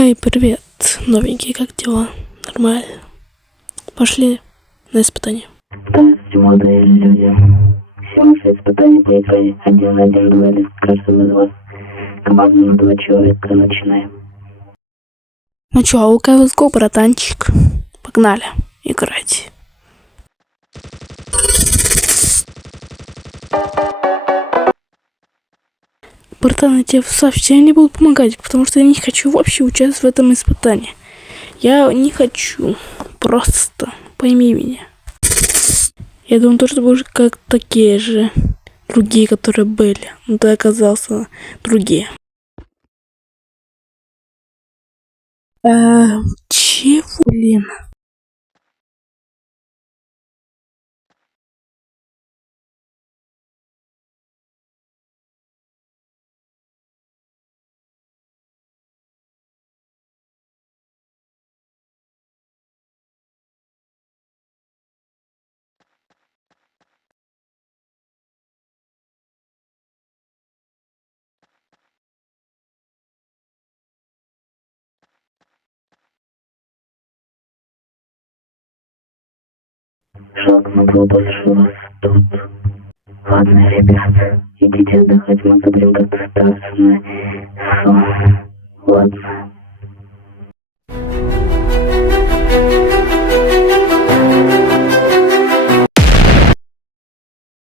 Эй, привет, новенький, как дела? Нормально. Пошли на испытание. Здравствуйте, молодые люди. Сегодняшнее испытание проиграли 1-1 дуэли с каждым из вас. Команда на 2 человека. Начинаем. Ну чё, let's go, братанчик. Погнали играть. Братан, я тебе совсем не буду помогать, потому что я не хочу вообще участвовать в этом испытании. Я не хочу. Просто пойми меня. Я думал, что будешь как такие же другие, которые были. Но ты оказался другие. Чего, блин? Жалко, но было бы, что вас тут. Ладно, ребят, идите отдыхать, мы будем как-то стараться на сон. Ладно.